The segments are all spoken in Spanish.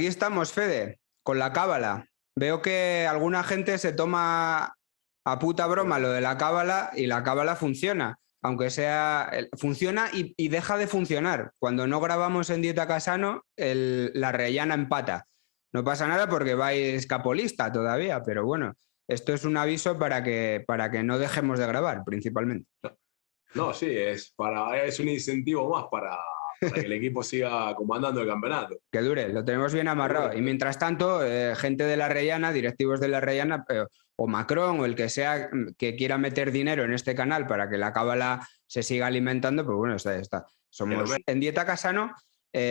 Aquí estamos, Fede, con la cábala. Veo que alguna gente se toma a puta broma lo de la cábala y la cábala funciona. Aunque sea, funciona y deja de funcionar. Cuando no grabamos en Dieta Casano, la rellana empata. No pasa nada porque vais capolista todavía, pero bueno, esto es un aviso para que no dejemos de grabar, principalmente. No, sí, es un incentivo más para que el equipo siga comandando el campeonato. Que dure, lo tenemos bien amarrado. Y mientras tanto, gente de la Rellana, directivos de la Rellana, o Macron o el que sea que quiera meter dinero en este canal para que la cábala se siga alimentando, pues bueno, está. Somos en Dieta Casano.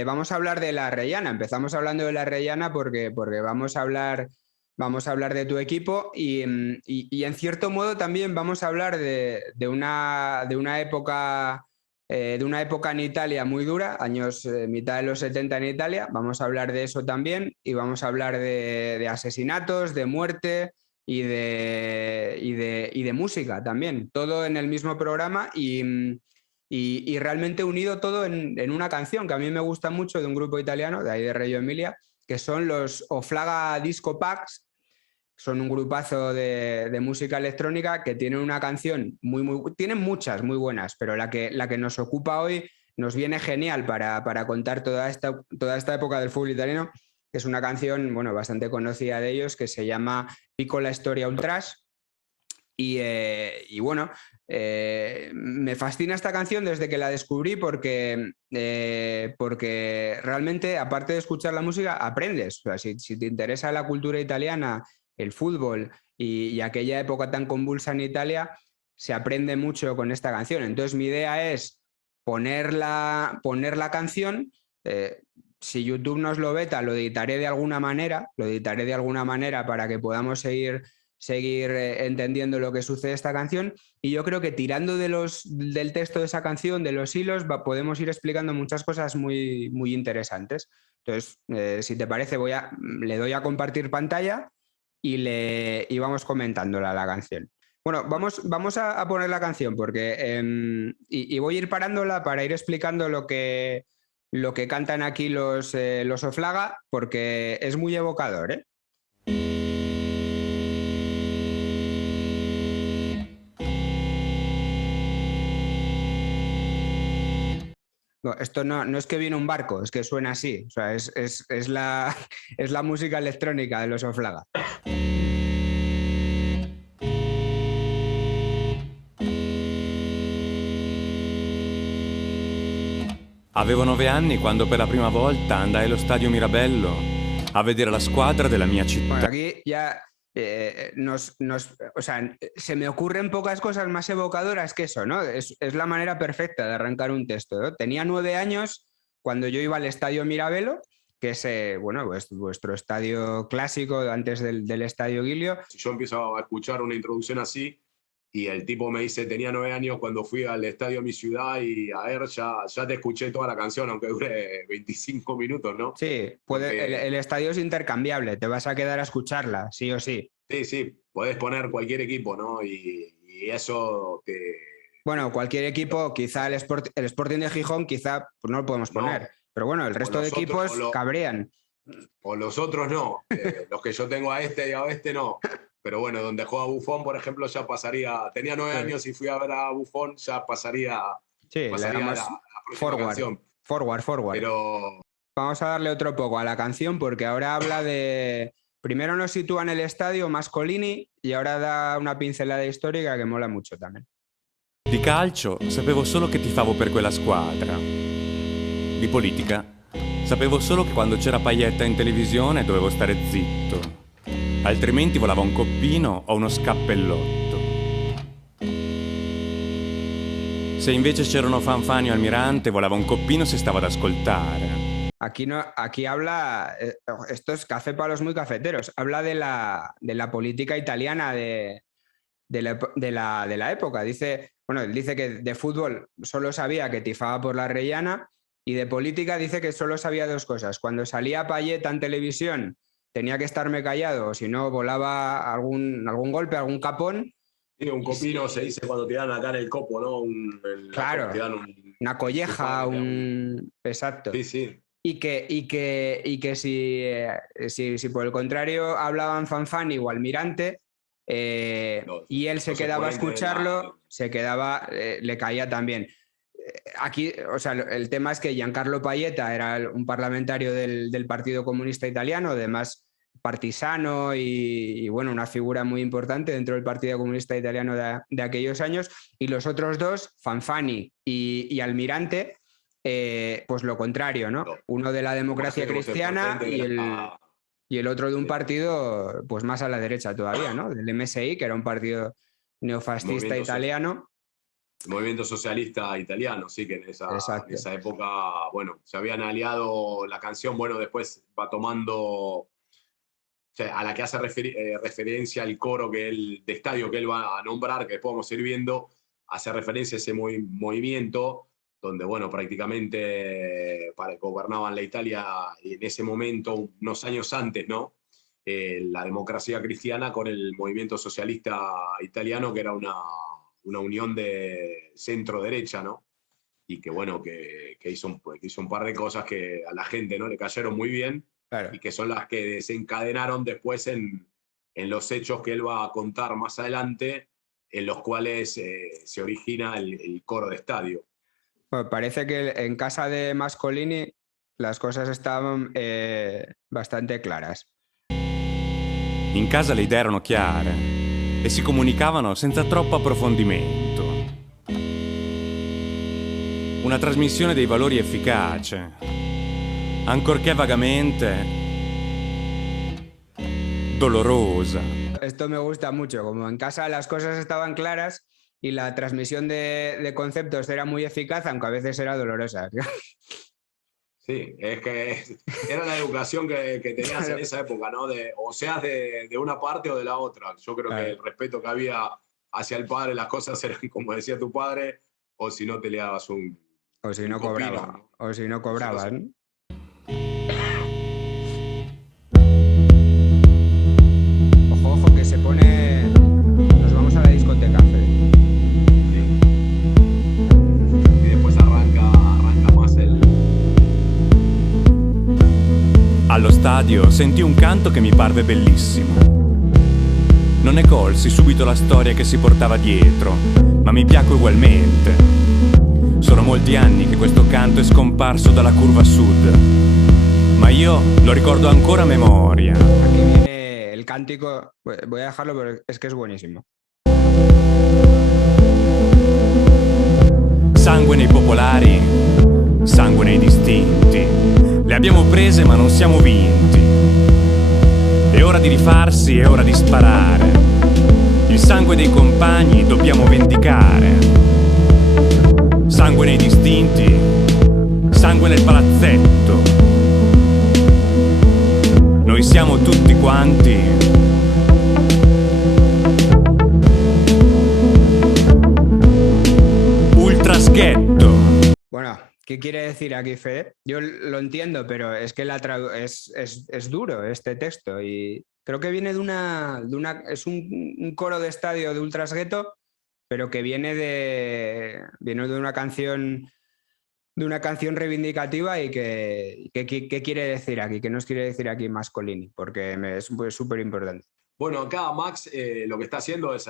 Vamos a hablar de la Rellana. Empezamos hablando de la Rellana porque vamos a hablar de tu equipo y en cierto modo también vamos a hablar de una época en Italia muy dura, años mitad de los 70 en Italia. Vamos a hablar de eso también y vamos a hablar de asesinatos, de muerte y de música también. Todo en el mismo programa y realmente unido todo en una canción que a mí me gusta mucho de un grupo italiano, de ahí de Reggio Emilia, que son los Oflaga Disco Pax. Son un grupazo de música electrónica que tienen una canción tienen muchas muy buenas, pero la que nos ocupa hoy nos viene genial para contar toda esta época del fútbol italiano, que es una canción, bueno, bastante conocida de ellos, que se llama Piccola Storia Ultras. Y bueno, me fascina esta canción desde que la descubrí porque realmente, aparte de escuchar la música, aprendes. O sea, si te interesa la cultura italiana, el fútbol y aquella época tan convulsa en Italia, se aprende mucho con esta canción. Entonces mi idea es poner la canción. Si YouTube nos lo veta, lo editaré de alguna manera para que podamos seguir entendiendo lo que sucede en esta canción. Y yo creo que tirando del texto de esa canción, de los hilos, podemos ir explicando muchas cosas muy, muy interesantes. Entonces, si te parece, le doy a compartir pantalla y vamos comentándola la canción. Bueno, vamos a poner la canción porque y voy a ir parándola para ir explicando lo que cantan aquí los Oflaga, porque es muy evocador, ¿eh? No, esto no es que viene un barco, es que suena así. O sea, es la música electrónica de los Oflaga. Avevo 9 anni quando per la prima volta andai allo stadio Mirabello a vedere la squadra della mia città. Bueno, aquí ya o sea, se me ocurren pocas cosas más evocadoras que eso, ¿no? Es la manera perfecta de arrancar un texto, ¿no? Tenía 9 años cuando yo iba al estadio Mirabello, que es bueno, pues, vuestro estadio clásico antes del estadio Giglio. Si yo empiezo a escuchar una introducción así y el tipo me dice, tenía 9 años cuando fui al estadio de mi ciudad y a ver, ya te escuché toda la canción, aunque dure 25 minutos, ¿no? Sí, el estadio es intercambiable, te vas a quedar a escucharla, sí o sí. Sí, podés poner cualquier equipo, ¿no? Y eso te... Bueno, cualquier equipo, quizá el Sporting de Gijón, quizá pues no lo podemos poner, no. Pero bueno, el resto de equipos cabrean. O los otros no, los que yo tengo a este y a oeste no. Pero bueno, donde juega Buffon, por ejemplo, ya pasaría. Tenía 9 años y fui a ver a Buffon, ya pasaría. Sí, pasaría la próxima canción. Forward. Pero. Vamos a darle otro poco a la canción porque ahora habla de. Primero nos sitúa en el estadio Mascolini y ahora da una pincelada histórica que mola mucho también. Di calcio sapevo solo che tifavo per quella squadra. Di politica sapevo solo che quando c'era Paietta in televisione dovevo stare zitto, altrimenti volava un coppino o uno scappellotto. Se invece c'erano Fanfani o Almirante volava un coppino se stavo ad ascoltare. Aquí habla, esto es café para los muy cafeteros, habla de la política italiana de la época. Dice que de fútbol solo sabía que tifaba por la Rellana y de política dice que solo sabía 2 cosas. Cuando salía Payet en televisión tenía que estarme callado, si no volaba algún golpe, algún capón. Sí, un copino se dice cuando te dan acá en el copo, ¿no? Claro, una colleja, exacto. Sí. y que si por el contrario hablaban Fanfani o Almirante, y él se los quedaba a exponentes de escucharlo, le caía también. Aquí, o sea, el tema es que Giancarlo Paietta era un parlamentario del Partido Comunista Italiano, además partisano y bueno, una figura muy importante dentro del Partido Comunista Italiano de aquellos años, y los otros dos, Fanfani y Almirante, pues lo contrario, ¿no? Uno de la democracia cristiana y el otro de un partido pues más a la derecha todavía, ¿no? Del MSI, que era un partido neofascista italiano. El movimiento socialista italiano, sí, que en esa época, bueno, se habían aliado. La canción, bueno, después va tomando, o sea, a la que hace referencia al coro de estadio que él va a nombrar, que después vamos a ir viendo, hace referencia a ese movimiento donde, bueno, prácticamente gobernaban la Italia en ese momento, unos años antes, ¿no? La democracia cristiana con el movimiento socialista italiano, que era una unión de centro-derecha, ¿no? Y que, bueno, que hizo un par de cosas que a la gente, ¿no?, le cayeron muy bien, claro, y que son las que desencadenaron después en los hechos que él va a contar más adelante, en los cuales se origina el coro de estadio. Bueno, parece que en casa de Mascolini las cosas estaban bastante claras. In casa le idee erano chiare e si comunicavano senza troppo approfondimento. Una trasmissione dei valori efficace, ancorché vagamente dolorosa. Esto me gusta mucho, como en casa las cosas estaban claras y la transmisión de conceptos era muy eficaz, aunque a veces era dolorosa. Sí, es que era la educación que tenías en esa época, ¿no? O seas de una parte o de la otra. Yo creo que el respeto que había hacia el padre, las cosas eran como decía tu padre, o si no te le dabas un... O si no cobraba, ¿no? O si no cobraban. Ojo, ojo, que se pone... Nos vamos a la discoteca, Fede. Sí. Y después arranca más el... Allo stadio sentì un canto che mi parve bellissimo. Non ne colsi subito la storia che si portava dietro, ma mi piacque ugualmente. Sono molti anni che questo canto è scomparso dalla curva sud, ma io lo ricordo ancora a memoria. Aquí viene el cántico, voy a dejarlo, pero es que es buenísimo. Sangue nei popolari, sangue nei distinti. Le abbiamo prese ma non siamo vinti. È ora di rifarsi, è ora di sparare. Il sangue dei compagni dobbiamo vendicare. Sangue nei distinti, sangue nel palazzetto. Noi siamo tutti quanti ultrasghetto. Bueno, ¿qué quiere decir aquí, Fede? Yo lo entiendo, pero es que es duro este texto y creo que viene es un coro de estadio de Ultrasghetto, pero que viene de una canción reivindicativa y ¿qué quiere decir aquí? ¿Qué nos quiere decir aquí Mascolini? Porque es súper importante. Bueno, acá Max lo que está haciendo es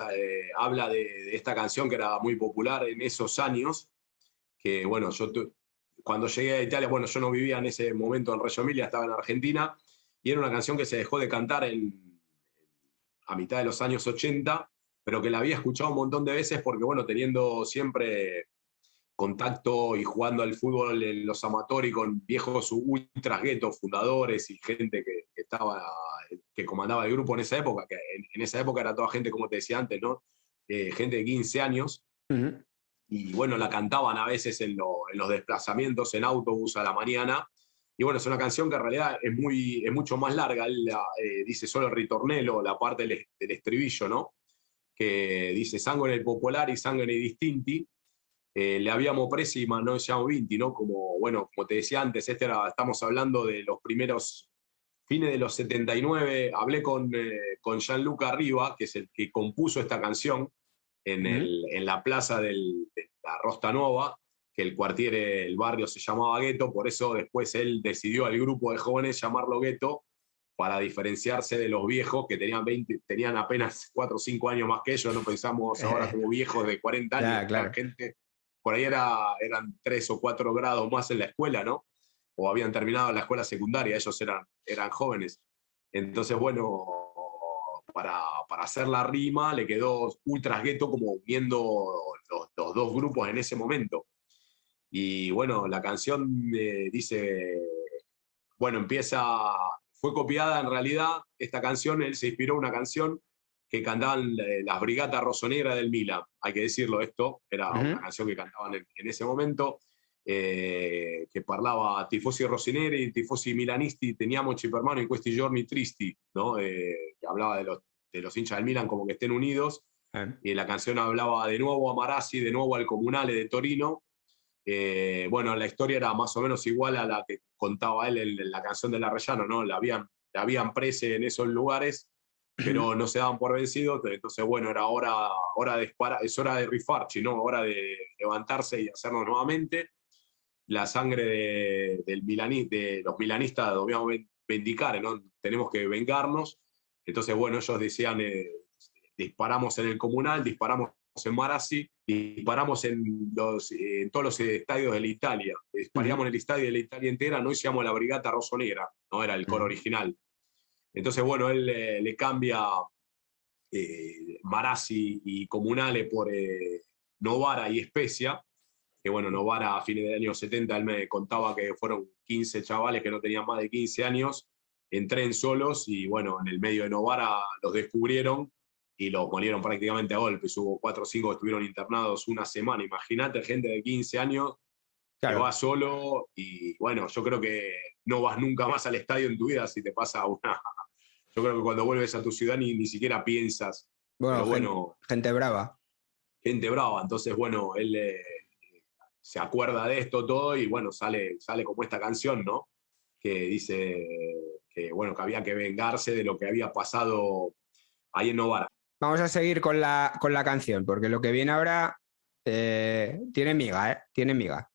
habla de esta canción que era muy popular en esos años, que bueno, cuando llegué a Italia, bueno, yo no vivía en ese momento en Reggio Emilia, estaba en Argentina, y era una canción que se dejó de cantar a mitad de los años 80, pero que la había escuchado un montón de veces porque, bueno, teniendo siempre contacto y jugando al fútbol en los amatori con viejos ultrasguetos, fundadores y gente que comandaba el grupo en esa época, que en esa época era toda gente, como te decía antes, ¿no? Gente de 15 años. Uh-huh. Y bueno, la cantaban a veces en los desplazamientos en autobús a la mañana. Y bueno, es una canción que en realidad es mucho más larga. Él dice solo el ritornello, la parte del estribillo, ¿no? Que dice sangue nei popolari, sangue nei distinti. Le habíamos presi, ma non siamo vinti, ¿no? Como te decía antes, estamos hablando de los primeros fines de los 79. Hablé con Gianluca Riva, que es el que compuso esta canción en la plaza de la Rosta Nuova, que el quartiere, el barrio se llamaba gueto, por eso después él decidió al grupo de jóvenes llamarlo gueto, para diferenciarse de los viejos que tenían apenas 4 o 5 años más que ellos. No pensamos ahora como viejos de 40 años, Ya, claro. gente, por ahí eran 3 o 4 grados más en la escuela, ¿no? O habían terminado la escuela secundaria, ellos eran jóvenes. Entonces, bueno, para hacer la rima le quedó Ultras Gueto como uniendo los dos grupos en ese momento. Y bueno, la canción dice, bueno, fue copiada en realidad, esta canción, él se inspiró en una canción que cantaban las Brigatas Rossonera del Milan, hay que decirlo, esto era una canción que cantaban en ese momento, che parlava tifosi rossoneri, tifosi milanisti, teniamoci per mano in questi giorni tristi, ¿no? Que hablaba de los hinchas del Milan como que estén unidos, y la canción hablaba de nuevo a Marassi, de nuevo al Comunale de Torino. Bueno, la historia era más o menos igual a la que contaba él en la canción de Larrellano, ¿no? La habían prese en esos lugares, pero no se daban por vencidos. Entonces, bueno, era es hora de rifarci, ¿no? Hora de levantarse y hacerlo nuevamente. La sangre de los milanistas debíamos vendicar, ¿no? Tenemos que vengarnos. Entonces, bueno, ellos decían, disparamos en el Comunal, disparamos en Marassi, disparamos en todos los estadios de la Italia. Disparamos en el estadio de la Italia entera, no hicimos la Brigata Rossonera, no era el coro original. Entonces, bueno, él le cambia Marassi y Comunale por Novara y Spezia, que bueno, Novara a fines del año 70, él me contaba que fueron 15 chavales que no tenían más de 15 años, en tren solos, y bueno, en el medio de Novara los descubrieron y los molieron prácticamente a golpes. Hubo 4 o 5 que estuvieron internados una semana. Imagínate, gente de 15 años que va solo, y bueno, yo creo que no vas nunca más al estadio en tu vida si te pasa una... Yo creo que cuando vuelves a tu ciudad ni siquiera piensas. Bueno, pero bueno, gente brava. Gente brava. Entonces, bueno, él se acuerda de esto todo y bueno, sale como esta canción, ¿no? Que dice que, bueno, que había que vengarse de lo que había pasado ahí en Novara. Vamos a seguir con la canción, porque lo que viene ahora tiene miga, ¿eh? Tiene miga.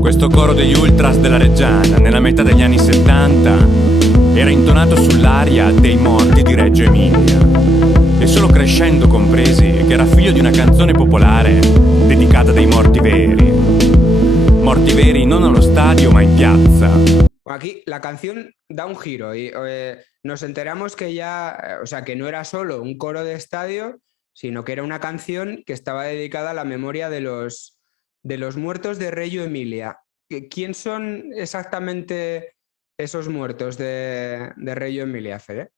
Questo coro degli ultras della Reggiana, nella metà degli anni 70, era intonato sull'aria dei morti di Reggio Emilia. E solo crescendo compresi che era figlio di una canzone popolare dedicata dei morti veri. Morti veri non allo stadio, ma in piazza. Aquí la canción da un giro y nos enteramos que ya, o sea, que no era solo un coro de estadio, sino que era una canción que estaba dedicada a la memoria de los muertos de Reggio Emilia. ¿Quién son exactamente esos muertos de Reggio Emilia, Fede?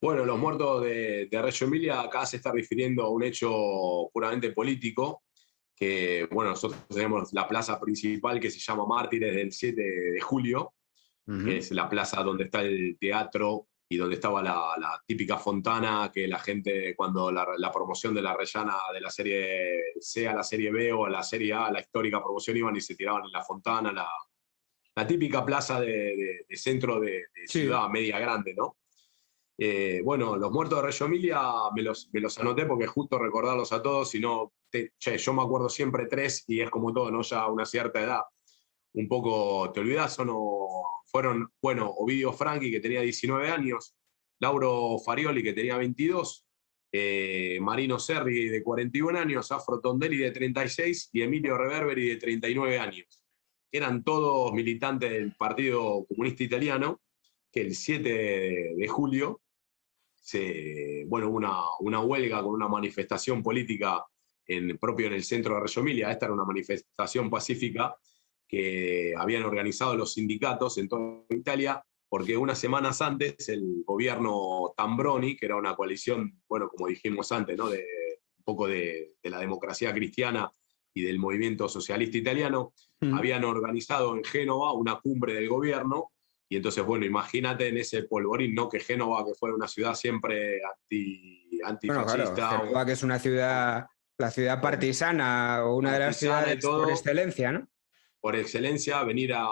Bueno, los muertos de Reggio Emilia, acá se está refiriendo a un hecho puramente político, que, bueno, nosotros tenemos la plaza principal que se llama Mártires del 7 de julio, que es la plaza donde está el teatro y donde estaba la típica fontana que la gente, cuando la promoción de la Reggiana de la Serie C a la Serie B o a la Serie A, la histórica promoción, iban y se tiraban en la fontana, la típica plaza de centro de ciudad media grande, ¿no? Bueno, los muertos de Reggio Emilia me los anoté porque justo recordarlos a todos, si no, yo me acuerdo siempre 3 y es como todo, ¿no? Ya a una cierta edad, un poco te olvidás, fueron, bueno, Ovidio Franchi, que tenía 19 años, Lauro Farioli, que tenía 22, Marino Serri, de 41 años, Afro Tondelli, de 36, y Emilio Reverberi, de 39 años. Eran todos militantes del Partido Comunista Italiano, que el 7 de julio hubo una huelga con una manifestación política propio en el centro de Reggio Emilia. Esta era una manifestación pacífica que habían organizado los sindicatos en toda Italia, porque unas semanas antes el gobierno Tambroni, que era una coalición, bueno, como dijimos antes, ¿no? Un poco de la democracia cristiana y del movimiento socialista italiano, habían organizado en Génova una cumbre del gobierno. Y entonces, bueno, imagínate en ese polvorín, ¿no? Que Génova, que fue una ciudad siempre antifascista. Bueno, claro, Génova, que es una ciudad, la ciudad partisana o una de las ciudades por excelencia, ¿no? Por excelencia, venir a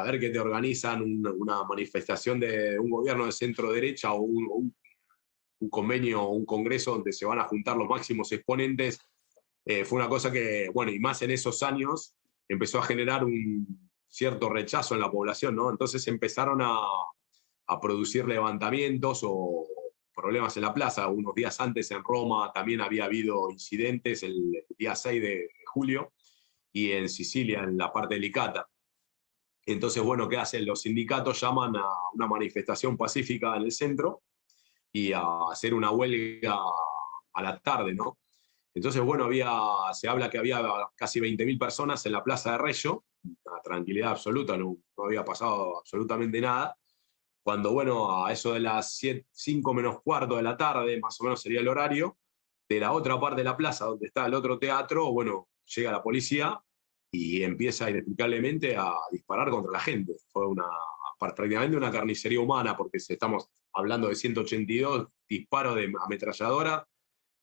a ver que te organizan una manifestación de un gobierno de centro derecha o un convenio o un congreso donde se van a juntar los máximos exponentes, fue una cosa que, bueno, y más en esos años, empezó a generar un cierto rechazo en la población, ¿no? Entonces empezaron a producir levantamientos o problemas en la plaza. Unos días antes en Roma también había habido incidentes el día 6 de julio y en Sicilia, en la parte de Licata. Entonces, bueno, ¿qué hacen? Los sindicatos llaman a una manifestación pacífica en el centro y a hacer una huelga a la tarde, ¿no? Entonces, bueno, se habla que había casi 20.000 personas en la Plaza de Reggio, una tranquilidad absoluta, no había pasado absolutamente nada. Cuando, bueno, a eso de las 5 menos cuarto de la tarde, más o menos sería el horario, de la otra parte de la plaza, donde está el otro teatro, bueno, llega la policía y empieza inexplicablemente a disparar contra la gente. Fue prácticamente una carnicería humana, porque estamos hablando de 182 disparos de ametralladora,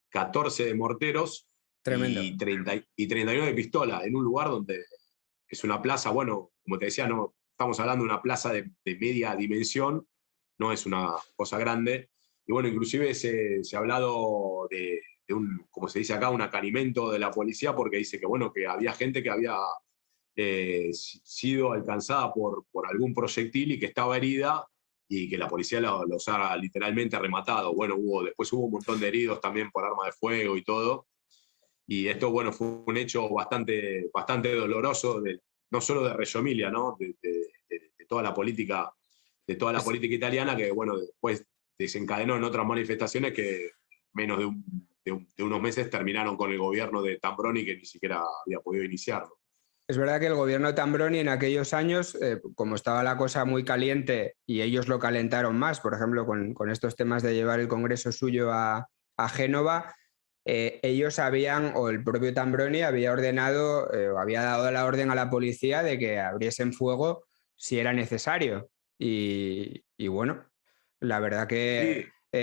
14 de morteros Tremendo. y 39 de pistola, en un lugar donde es una plaza, bueno, como te decía, no estamos hablando de una plaza de media dimensión, no es una cosa grande. Y bueno, inclusive se ha hablado de como se dice acá, un acanimento de la policía, porque dice que, bueno, que había gente que había sido alcanzada por algún proyectil y que estaba herida y que la policía los ha literalmente rematado. Bueno, después hubo un montón de heridos también por arma de fuego y todo. Y esto, bueno, fue un hecho bastante, bastante doloroso, no solo de Reggio Emilia, ¿no? De toda la política, de toda la política italiana, que, bueno, después desencadenó en otras manifestaciones que menos de unos meses terminaron con el gobierno de Tambroni, que ni siquiera había podido iniciarlo. Es verdad que el gobierno de Tambroni en aquellos años, como estaba la cosa muy caliente y ellos lo calentaron más, por ejemplo, con estos temas de llevar el congreso suyo a Génova, ellos o el propio Tambroni había ordenado, o había dado la orden a la policía de que abriesen fuego si era necesario. Y bueno, la verdad que Sí,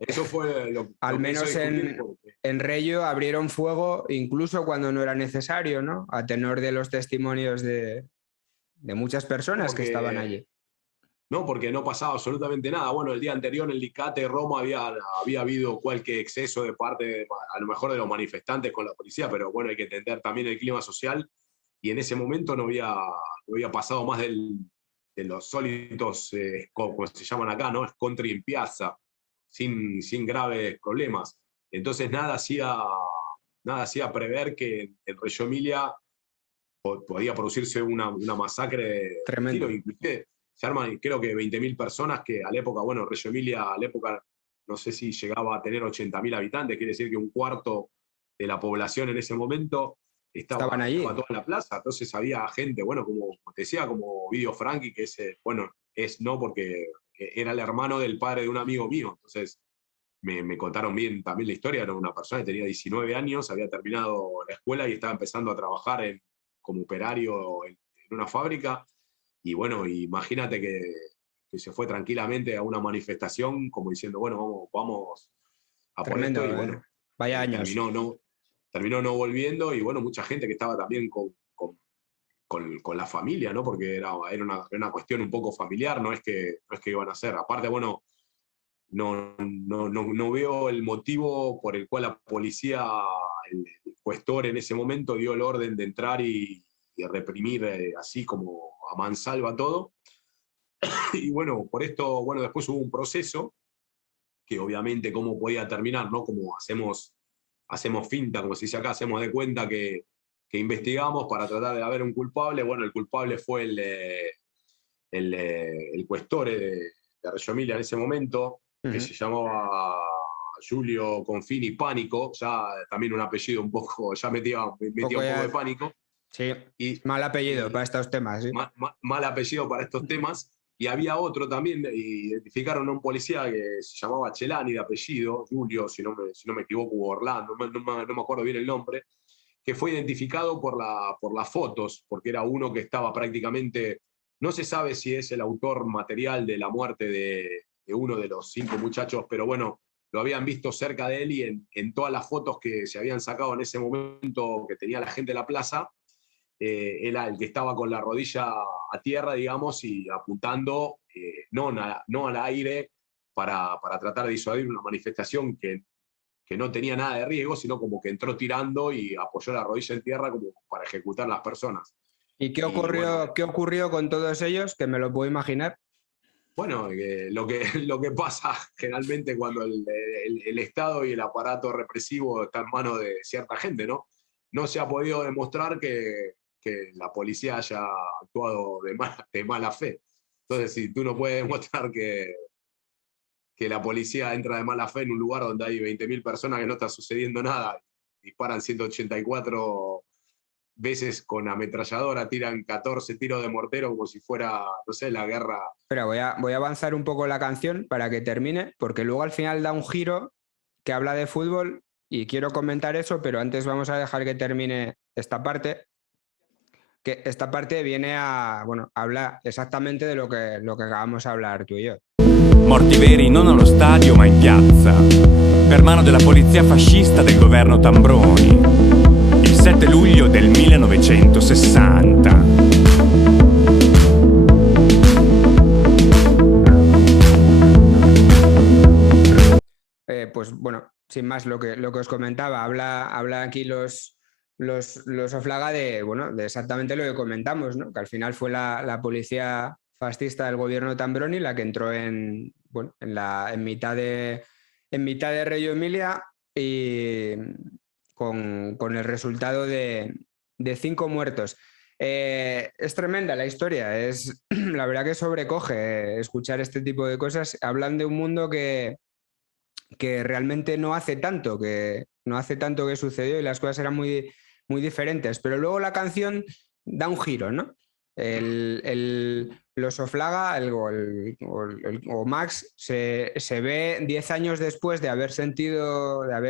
eso fue al lo que hizo menos discutir. en Reggio abrieron fuego incluso cuando no era necesario, ¿no? A tenor de los testimonios de muchas personas que estaban allí. Porque no pasaba absolutamente nada. Bueno, el día anterior en Licate, Roma, había habido cualquier exceso de parte, a lo mejor, de los manifestantes con la policía, pero bueno, hay que entender también el clima social. Y en ese momento no había pasado más de los sólidos, como se llaman acá, ¿no? Scontri in piazza, sin graves problemas. Entonces nada hacía prever que en Reggio Emilia podía producirse una masacre de Tremendo. estilo. Inclusive se arman, creo que 20.000 personas, que a la época, bueno, Reggio Emilia a la época no sé si llegaba a tener 80.000 habitantes, quiere decir que un cuarto de la población en ese momento Estaban estaba allí. toda en la plaza. Entonces había gente, bueno, como te decía, como Ovidio Franchi, que es, bueno, no porque era el hermano del padre de un amigo mío. Entonces me contaron bien también la historia. Era una persona que tenía 19 años, había terminado la escuela y estaba empezando a trabajar como operario en una fábrica. Y bueno, imagínate que se fue tranquilamente a una manifestación como diciendo, bueno, vamos a por esto. Tremendo. Y bueno, Vaya años. terminó no volviendo. Y bueno, mucha gente que estaba también con la familia, ¿no? Porque era una cuestión un poco familiar, no es que iban a hacer. Aparte, bueno, no veo el motivo por el cual la policía, el cuestor en ese momento dio el orden de entrar y reprimir así como a mansalva todo. Y bueno, por esto, bueno, después hubo un proceso que obviamente cómo podía terminar, ¿no? Como hacemos finta, como se dice acá, hacemos de cuenta que investigamos para tratar de haber un culpable. Bueno, el culpable fue el questore de Reggio Emilia en ese momento, que se llamaba Giulio Confini Pánico, ya también un apellido un poco, ya metía un poco de pánico. Sí, y, mal apellido para estos temas. ¿Sí? Mal apellido para estos temas. Y había otro también, identificaron a un policía que se llamaba Celani de apellido, Giulio, si no me equivoco, Orlando, no me acuerdo bien el nombre, que fue identificado por las fotos, porque era uno que estaba prácticamente, no se sabe si es el autor material de la muerte de uno de los 5 muchachos, pero bueno, lo habían visto cerca de él y en todas las fotos que se habían sacado en ese momento que tenía la gente de la plaza, era el que estaba con la rodilla a tierra, digamos, y apuntando no al aire para tratar de disuadir una manifestación que no tenía nada de riesgo, sino como que entró tirando y apoyó la rodilla en tierra como para ejecutar a las personas. ¿Y qué Y bueno, qué ocurrió con todos ellos? Que me lo puedo imaginar. bueno, lo que pasa generalmente cuando el Estado y el aparato represivo está en manos de cierta gente, ¿no? No se ha podido demostrar que la policía haya actuado de mala fe. Entonces, si tú no puedes demostrar que la policía entra de mala fe en un lugar donde hay 20.000 personas que no está sucediendo nada, disparan 184 veces con ametralladora, tiran 14 tiros de mortero como si fuera, no sé, la guerra. Espera, voy a avanzar un poco la canción para que termine, porque luego al final da un giro que habla de fútbol y quiero comentar eso, pero antes vamos a dejar que termine esta parte, que esta parte viene a, bueno, habla exactamente de lo que acabamos de hablar tú y yo. Morti veri non allo stadio ma in piazza, per mano della polizia fascista del governo Tambroni, il 7 luglio del 1960. Pues bueno, sin más, lo que os comentaba, habla aquí los Oflaga de, bueno, de exactamente lo que comentamos, ¿no? Que al final fue la policía fascista del gobierno Tambroni la que entró en mitad de Reggio Emilia y con el resultado de 5 muertos. Es tremenda la historia, la verdad que sobrecoge escuchar este tipo de cosas. Hablan de un mundo que realmente no hace tanto que sucedió y las cosas eran muy diferentes, pero luego la canción da un giro, ¿no? Los Oflaga o Max se ve 10 años después de haber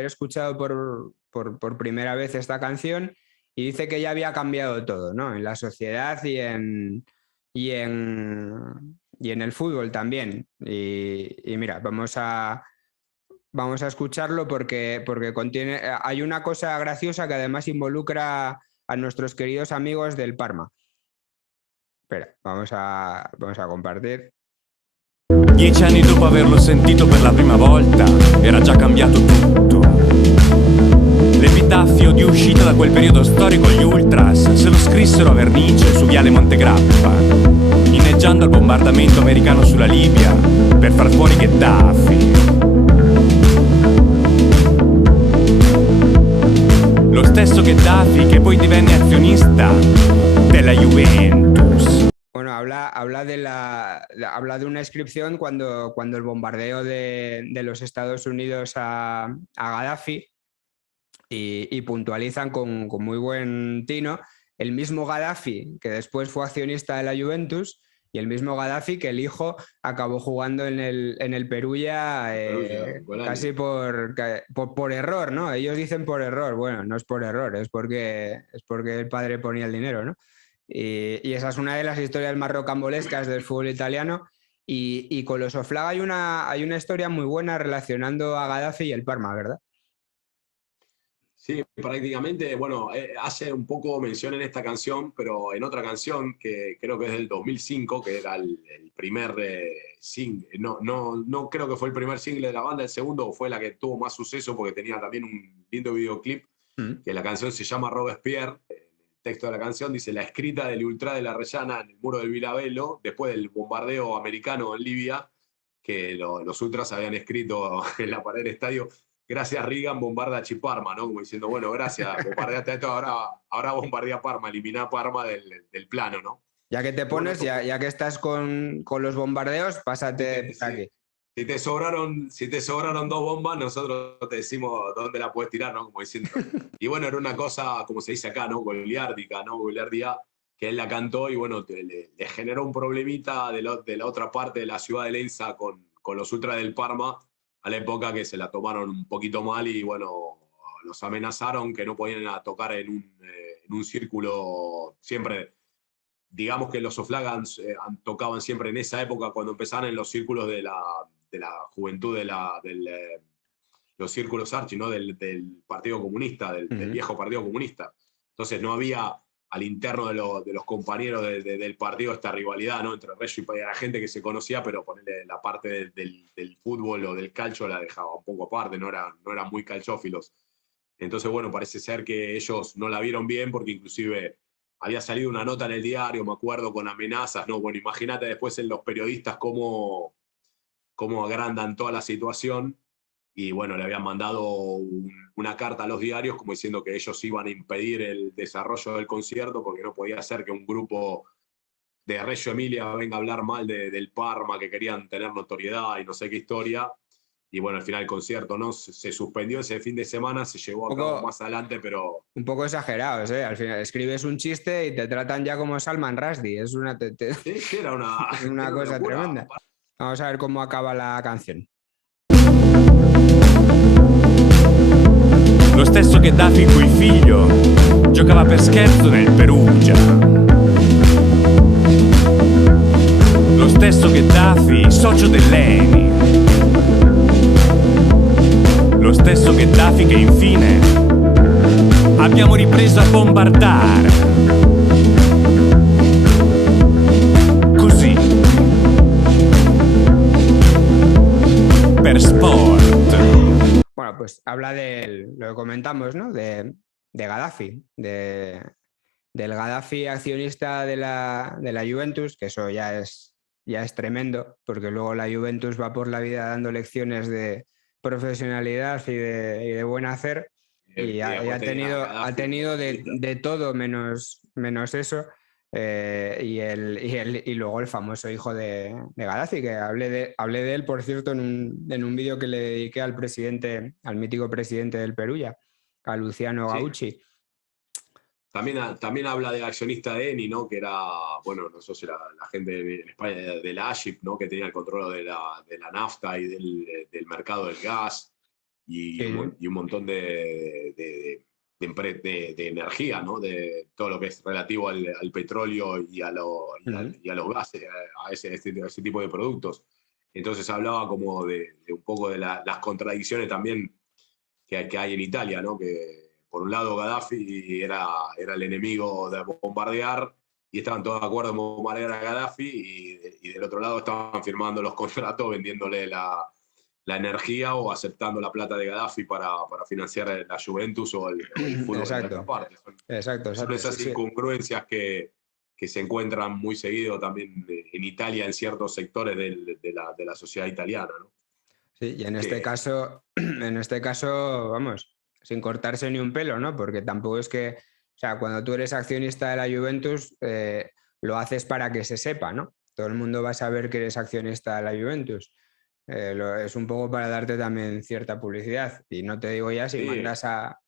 escuchado por primera vez esta canción y dice que ya había cambiado todo, ¿no? En la sociedad y en el fútbol también. Y mira, vamos a escucharlo porque contiene, hay una cosa graciosa que además involucra a nuestros queridos amigos del Parma. Espera, vamos a compartir. 10 anni dopo averlo sentito per la prima volta, era già cambiato tutto. L'epitaffio di uscita da quel periodo storico gli ultras se lo scrissero a vernice su Viale Montegrappa, inneggiando al bombardamento americano sulla Libia per far fuori Gheddafi. Lo stesso Gheddafi che poi divenne azionista della Juventus. Bueno, habla de una inscripción cuando el bombardeo de los Estados Unidos a Gaddafi y puntualizan con muy buen tino el mismo Gaddafi que después fue accionista de la Juventus y el mismo Gaddafi que el hijo acabó jugando en el Perugia casi por error, ¿no? Ellos dicen por error, bueno, no es por error, es porque el padre ponía el dinero, ¿no? Y esa es una de las historias más rocambolescas del fútbol italiano y con los Oflaga hay una historia muy buena relacionando a Gaddafi y el Parma, ¿verdad? Sí, prácticamente, bueno, hace un poco mención en esta canción, pero en otra canción que creo que es del 2005, que era el primer single, no creo que fue el primer single de la banda, el segundo fue la que tuvo más suceso porque tenía también un lindo videoclip, que la canción se llama Robespierre. El texto de la canción dice: la escrita del ultra de la Rellana en el muro del Vilabello, después del bombardeo americano en Libia, que los ultras habían escrito en la pared del estadio: gracias Reagan, bombarda Chiparma, ¿no? Como diciendo, bueno, gracias, bombardeaste esto, ahora bombardea Parma, elimina Parma del plano, ¿no? Ya que te pones, bueno, ya que estás con los bombardeos, pásate aquí. Si te sobraron 2 bombas, nosotros te decimos dónde la puedes tirar, ¿no? Como diciendo. Y bueno, era una cosa, como se dice acá, ¿no? Goliárdica, ¿no? Goliardía, que él la cantó y bueno, le generó un problemita de la otra parte de la ciudad de Lenza con los ultras del Parma, a la época que se la tomaron un poquito mal y bueno, los amenazaron que no podían tocar en un círculo siempre. Digamos que los Oflagans tocaban siempre en esa época cuando empezaban en los círculos de la juventud los círculos archi, ¿no? del Partido Comunista, del viejo Partido Comunista. Entonces no había al interno de los compañeros del partido esta rivalidad, ¿no? Entre Reggio y Payet. Era gente que se conocía, pero ponerle la parte del fútbol o del calcio la dejaba un poco aparte, no eran muy calchófilos. Entonces, bueno, parece ser que ellos no la vieron bien porque inclusive había salido una nota en el diario, me acuerdo, con amenazas, ¿no? Bueno, imagínate después en los periodistas cómo agrandan toda la situación. Y bueno, le habían mandado una carta a los diarios como diciendo que ellos iban a impedir el desarrollo del concierto porque no podía ser que un grupo de Reggio Emilia venga a hablar mal del Parma, que querían tener notoriedad y no sé qué historia. Y bueno, al final el concierto, ¿no? Se suspendió ese fin de semana, se llevó a cabo más adelante, pero... Un poco exagerados, ¿eh? Al final escribes un chiste y te tratan ya como Salman Rushdie. Es una, Sí, era una cosa tremenda. Vamos a ver cómo acaba la canción. Lo stesso Gheddafi cui figlio giocava per scherzo nel Perugia. Lo stesso Gheddafi, socio dell'ENI. Lo stesso Gheddafi che infine abbiamo ripreso a bombardare. Così. Per sport. Bueno, pues habla lo que comentamos, ¿no? De Gaddafi, del Gaddafi accionista de la Juventus, que eso ya es tremendo, porque luego la Juventus va por la vida dando lecciones de profesionalidad y de buen hacer, y ha tenido de todo menos eso. Y luego el famoso hijo de Gaddafi, que hablé de él, por cierto, en un vídeo que le dediqué al mítico presidente del Perugia, a Luciano Gaucci. Sí. También habla del accionista de Eni, ¿no? Que era, bueno, no sé si era la gente en España de la AGIP, ¿no? Que tenía el control de la nafta y del mercado del gas y un montón de energía, ¿no? De todo lo que es relativo al petróleo y a los gases, a ese tipo de productos. Entonces hablaba como de un poco de las contradicciones también que hay en Italia, ¿no? Que por un lado Gaddafi era el enemigo de bombardear y estaban todos de acuerdo en bombardear a Gaddafi y del otro lado estaban firmando los contratos vendiéndole la energía o aceptando la plata de Gaddafi para financiar la Juventus o el fútbol. Exacto. De otra parte. Exacto. Son esas incongruencias que se encuentran muy seguido también en Italia en ciertos sectores de la sociedad italiana, ¿no? Sí, y en este caso, vamos, sin cortarse ni un pelo, ¿no? Porque tampoco es que, o sea, cuando tú eres accionista de la Juventus, lo haces para que se sepa, ¿no? Todo el mundo va a saber que eres accionista de la Juventus. Es un poco para darte también cierta publicidad. Y no te digo ya si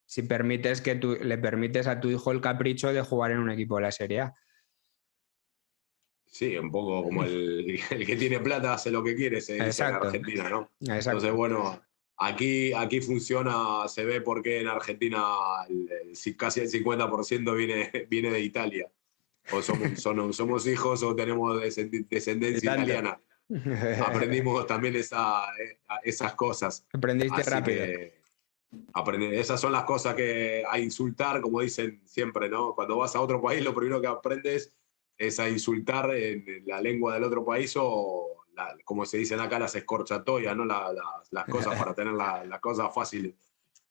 si permites le permites a tu hijo el capricho de jugar en un equipo de la Serie A. Sí, un poco como el que tiene plata hace lo que quiere, se dice en Argentina, ¿no? Exacto. Entonces, bueno, aquí funciona, se ve por qué en Argentina casi el 50% viene de Italia. O somos hijos o tenemos descendencia italiana. Aprendimos también esas cosas. Aprendiste rápido. Esas son las cosas que a insultar, como dicen siempre, ¿no? Cuando vas a otro país, lo primero que aprendes es a insultar en la lengua del otro país o, como se dicen acá, las escorchatoias, ¿no? Las cosas para tener las cosas fáciles.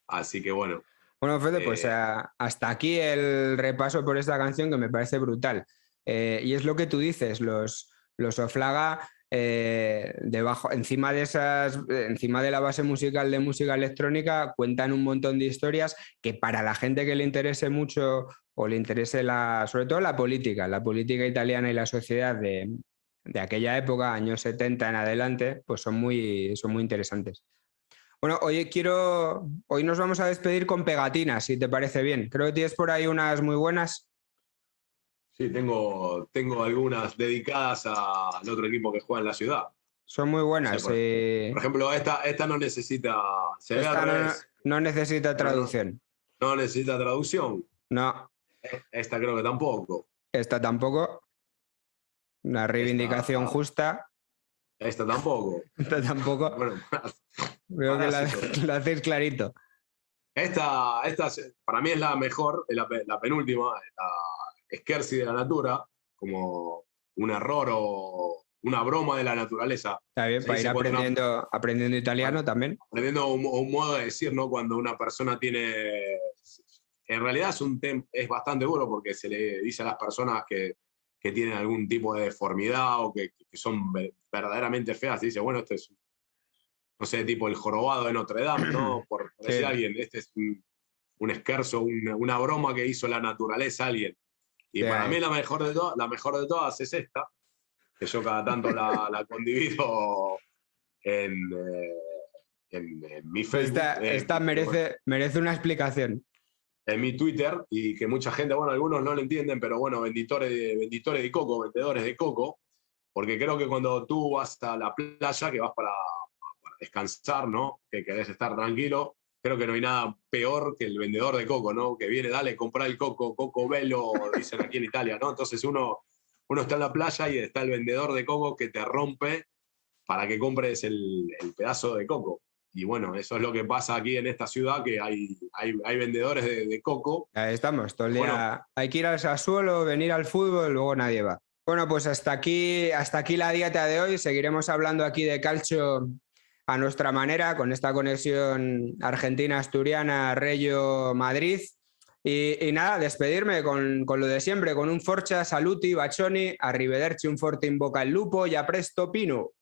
Así que bueno. Bueno, Fede, pues hasta aquí el repaso por esta canción que me parece brutal. Y es lo que tú dices, los Oflaga, encima de la base musical de música electrónica, cuentan un montón de historias que para la gente que le interese mucho o le interese sobre todo la política italiana y la sociedad de aquella época, años 70 en adelante, pues son muy interesantes. Bueno, hoy nos vamos a despedir con pegatinas, si te parece bien. Creo que tienes por ahí unas muy buenas. Sí, tengo algunas dedicadas al otro equipo que juega en la ciudad. Son muy buenas. Por ejemplo, esta no necesita... no necesita traducción. No necesita traducción. No. Esta creo que tampoco. Esta tampoco. Una reivindicación justa. Esta tampoco. Esta tampoco. Bueno, veo que la hacéis clarito. Esta para mí es la mejor, la penúltima, scherzi de la natura, como un error o una broma de la naturaleza. Está bien, para ir aprendiendo italiano también. Aprendiendo un modo de decir, ¿no? Cuando una persona tiene... En realidad es bastante duro porque se le dice a las personas que tienen algún tipo de deformidad o que son verdaderamente feas. Se dice, bueno, este es, no sé, tipo el jorobado de Notre Dame, ¿no? Por decir a alguien, este es un scherzo, una broma que hizo la naturaleza a alguien. Y para mí la mejor de todas es esta, que yo cada tanto la condivido en mi Facebook. Esta merece una explicación. En mi Twitter, y que mucha gente, bueno, algunos no lo entienden, pero bueno, vendedores de coco, porque creo que cuando tú vas a la playa, que vas para descansar, ¿no? Que querés estar tranquilo, creo que no hay nada peor que el vendedor de coco, ¿no? Que viene, dale, compra el coco velo, dicen aquí en Italia, ¿no? Entonces uno está en la playa y está el vendedor de coco que te rompe para que compres el pedazo de coco. Y bueno, eso es lo que pasa aquí en esta ciudad, que hay vendedores de coco. Ahí estamos, todo el día. Bueno, hay que ir al Sassuolo, venir al fútbol, luego nadie va. Bueno, pues hasta aquí la dieta de hoy. Seguiremos hablando aquí de calcio a nuestra manera, con esta conexión argentina-asturiana, Reggio-Madrid. Y nada, despedirme con lo de siempre, con un forza, saluti, bacioni, arrivederci, un forte in bocca al lupo y a presto, Pino.